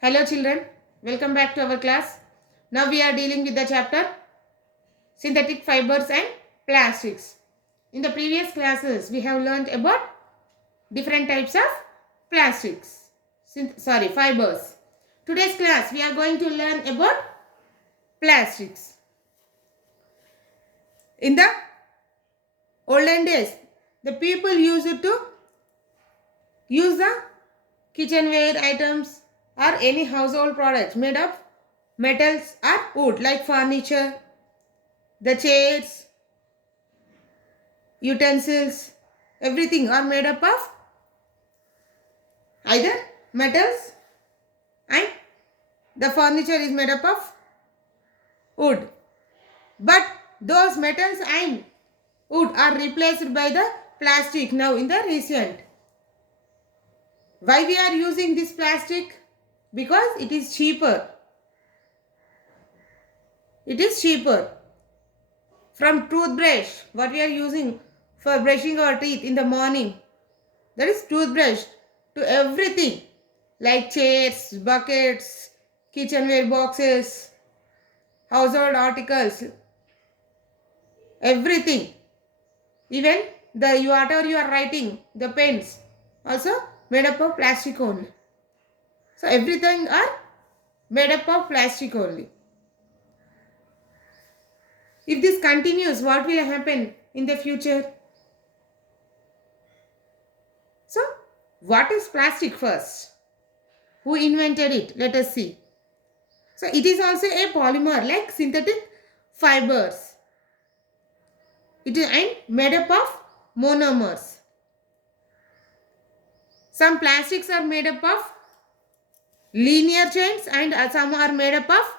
Hello children, welcome back to our class. Now we are dealing with the chapter synthetic fibers and plastics. In the previous classes we have learnt about different types of plastics. Fibers. Today's class we are going to learn about plastics. In the olden days, the people used to use the kitchenware items or any household products made of metals or wood like furniture, the chairs, utensils, everything are made up of either metals and the furniture is made up of wood. But those metals and wood are replaced by the plastic now in the recent. Why we are using this plastic? Because it is cheaper. It is cheaper. From toothbrush, what we are using for brushing our teeth in the morning, that is toothbrush, to everything like chairs, buckets, kitchenware boxes, household articles, everything. Even the whatever you are writing, the pens, also made up of plastic only. So everything are made up of plastic only. If this continues, what will happen in the future? So, what is plastic first? Who invented it? Let us see. So, it is also a polymer like synthetic fibers. It is made up of monomers. Some plastics are made up of linear chains and some are made up of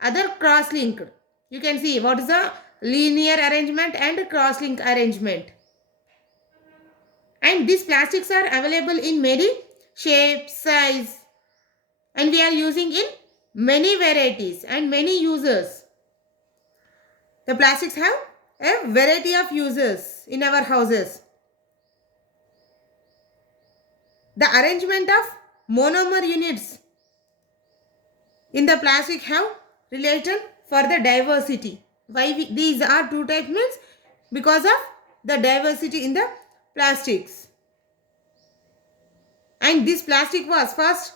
other cross-linked. You can see what is the linear arrangement and cross-link arrangement. And these plastics are available in many shapes, size, and we are using in many varieties and many uses. The plastics have a variety of uses in our houses. The arrangement of monomer units in the plastic have relation for the diversity. These are two types means because of the diversity in the plastics. And this plastic was first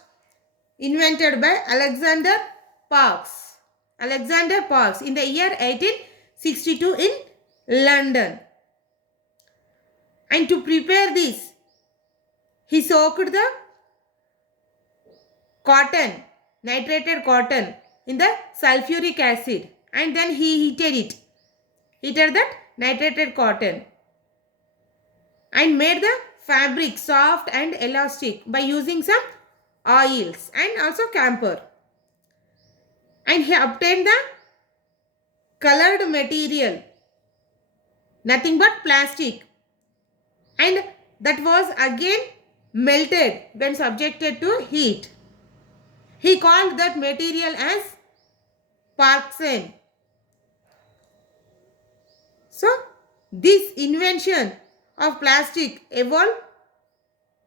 invented by Alexander Parks. Alexander Parks in the year 1862 in London. And to prepare this, he soaked the cotton, nitrated cotton in the sulfuric acid and then he heated it. Heated that nitrated cotton and made the fabric soft and elastic by using some oils and also camphor. And he obtained the colored material, nothing but plastic, and that was again melted when subjected to heat. He called that material as Parksen. So, this invention of plastic evolved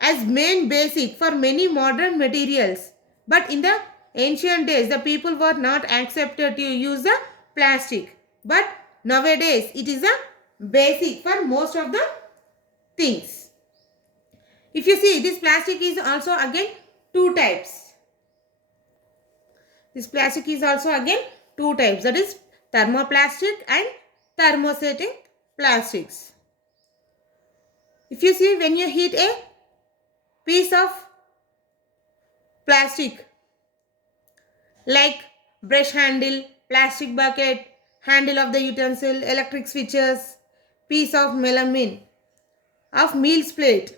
as main basic for many modern materials. But in the ancient days, the people were not accepted to use the plastic. But nowadays, it is a basic for most of the things. If you see, this plastic is also again two types. This plastic is also again two types, that is thermoplastic and thermostatic plastics. If you see, when you heat a piece of plastic like brush handle, plastic bucket, handle of the utensil, electric switches, piece of melamine, of meals plate,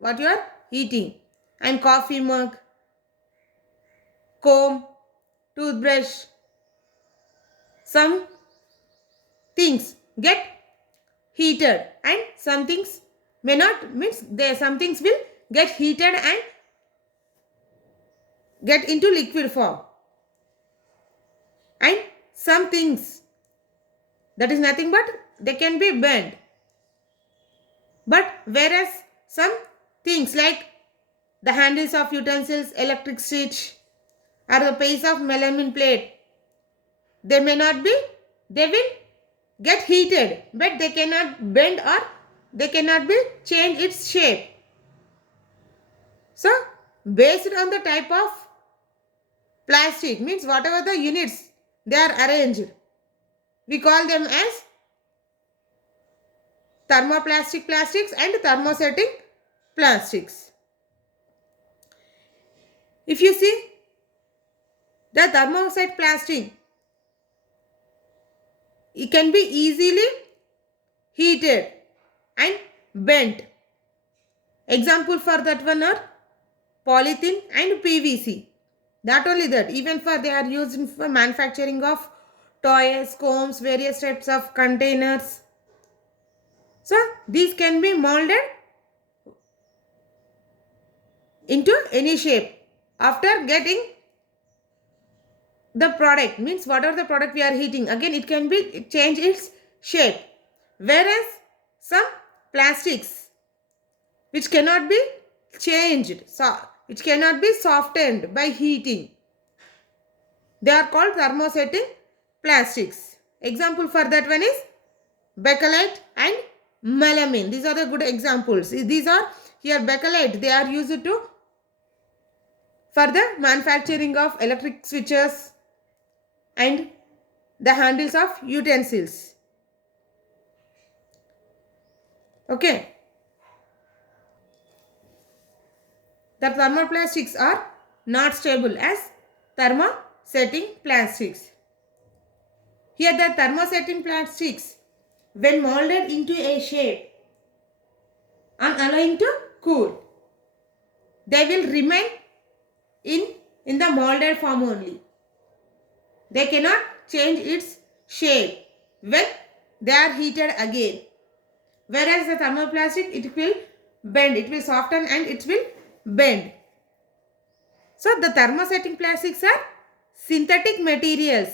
what you are eating, and coffee mug, comb, toothbrush, some things get heated and some things may not, means some things will get heated and get into liquid form. And some things, that is nothing but they can be burned. But whereas some things like the handles of utensils, electric switch, or the piece of melamine plate, they may not be, they will get heated, but they cannot bend or they cannot be change its shape. So based on the type of plastic, means whatever the units they are arranged, we call them as thermoplastic plastics and thermosetting plastics. If you see the thermoset plastic, it can be easily heated and bent. Example for that one are polythene and PVC. Not only that, even for they are used for manufacturing of toys, combs, various types of containers. So these can be molded into any shape after getting the product, means whatever the product we are heating, again it can be change its shape. Whereas some plastics which cannot be changed, so which cannot be softened by heating, they are called thermosetting plastics. Example for that one is bakelite and melamine. These are the good examples. These are here bakelite, they are used to for the manufacturing of electric switches and the handles of utensils. Okay. The thermoplastics are not stable as thermosetting plastics. Here the thermosetting plastics, when molded into a shape and allowing to cool, they will remain in the molded form only. They cannot change its shape when they are heated again. Whereas the thermoplastic, it will bend, it will soften and it will bend. So the thermosetting plastics are synthetic materials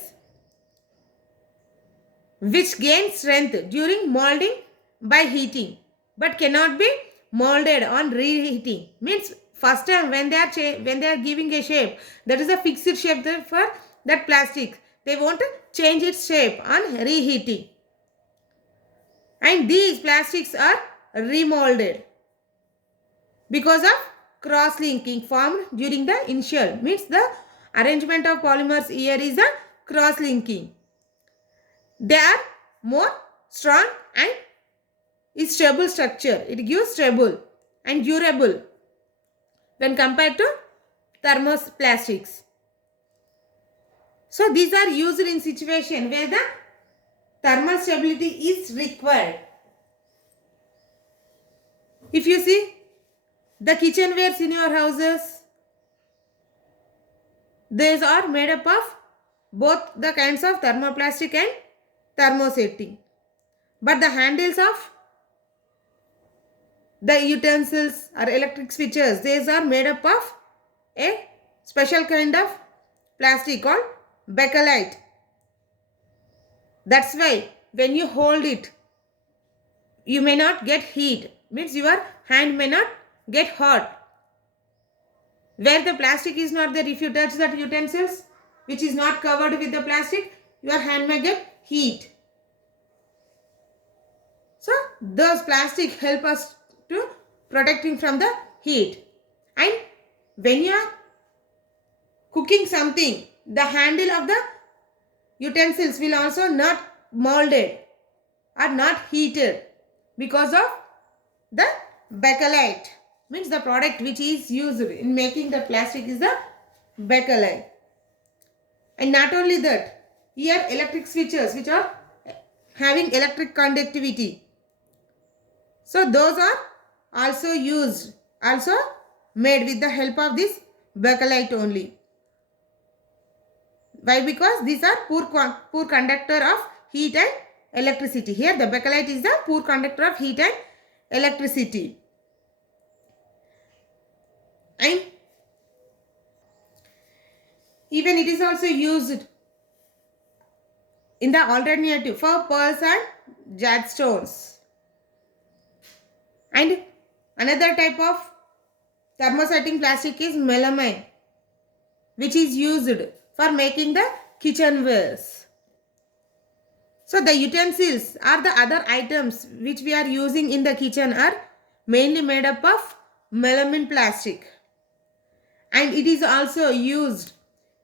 which gain strength during molding by heating but cannot be molded on reheating. Means first time when they are giving a shape, that is a fixed shape for that plastic, they want to change its shape on reheating, and these plastics are remolded because of cross-linking formed during the initial, means the arrangement of polymers here is a cross-linking. They are more strong and is stable structure. It gives stable and durable when compared to thermoplastics. So these are used in situation where the thermal stability is required. If you see the kitchenwares in your houses, these are made up of both the kinds of thermoplastic and thermosetting. But the handles of the utensils or electric switches, these are made up of a special kind of plastic called bakelite. That's why when you hold it, you may not get heat, means your hand may not get hot. Where the plastic is not there, if you touch that utensils which is not covered with the plastic, your hand may get heat. So those plastic help us to protecting from the heat. And when you are cooking something, the handle of the utensils will also not molded or not heated because of the bakelite. Means the product which is used in making the plastic is the bakelite. And not only that, here electric switches which are having electric conductivity, so those are also used, also made with the help of this bakelite only. Why? Because these are poor conductor of heat and electricity. Here the bakelite is the poor conductor of heat and electricity. And even it is also used in the alternative for pearls and jadstones. And another type of thermosetting plastic is melamine. which is used for making the kitchenwares. So the utensils or the other items which we are using in the kitchen are mainly made up of melamine plastic, and it is also used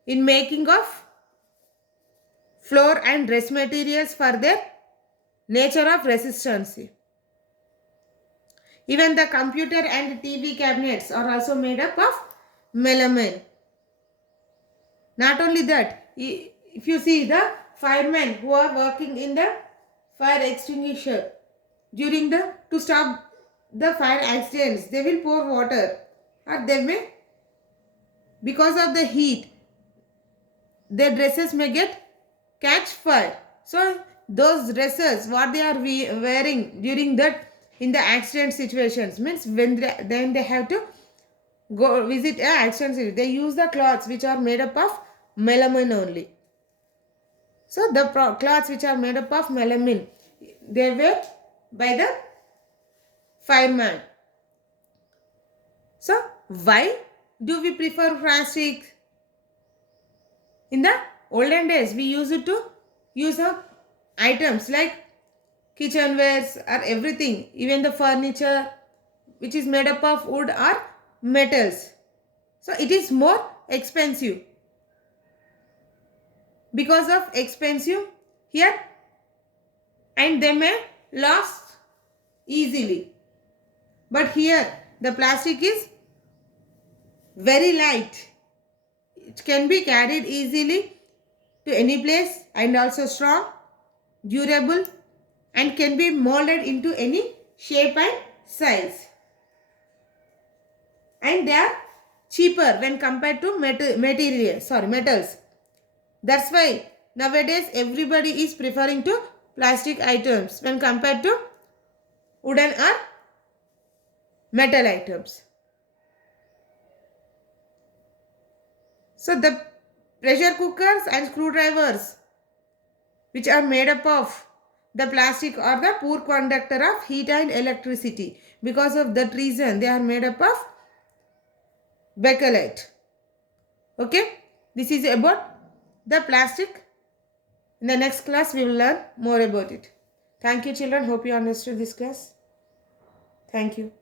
in making of floor and dress materials for their nature of resistance. Even the computer and TV cabinets are also made up of melamine. Not only that, if you see the firemen who are working in the fire extinguisher, during the to stop the fire accidents, they will pour water, or they may, because of the heat, their dresses may get catch fire. So those dresses what they are wearing during that in the accident situations means then they have to go visit a accident city, they use the cloths which are made up of melamine only. So the cloths which are made up of melamine, they were by the fireman. So why do we prefer plastic? In the olden days, we used to use up items like kitchenwares or everything, even the furniture which is made up of wood or metals. So it is more expensive. Because of expensive here, and they may last easily. But here the plastic is very light. It can be carried easily to any place and also strong, durable, and can be molded into any shape and size. And they are cheaper when compared to metals. That's why nowadays everybody is preferring to plastic items when compared to wooden or metal items. So the pressure cookers and screwdrivers which are made up of the plastic are the poor conductor of heat and electricity. Because of that reason they are made up of bakelite. Okay, this is about the plastic. In the next class we will learn more about it. Thank you children. Hope you understood this class. Thank you.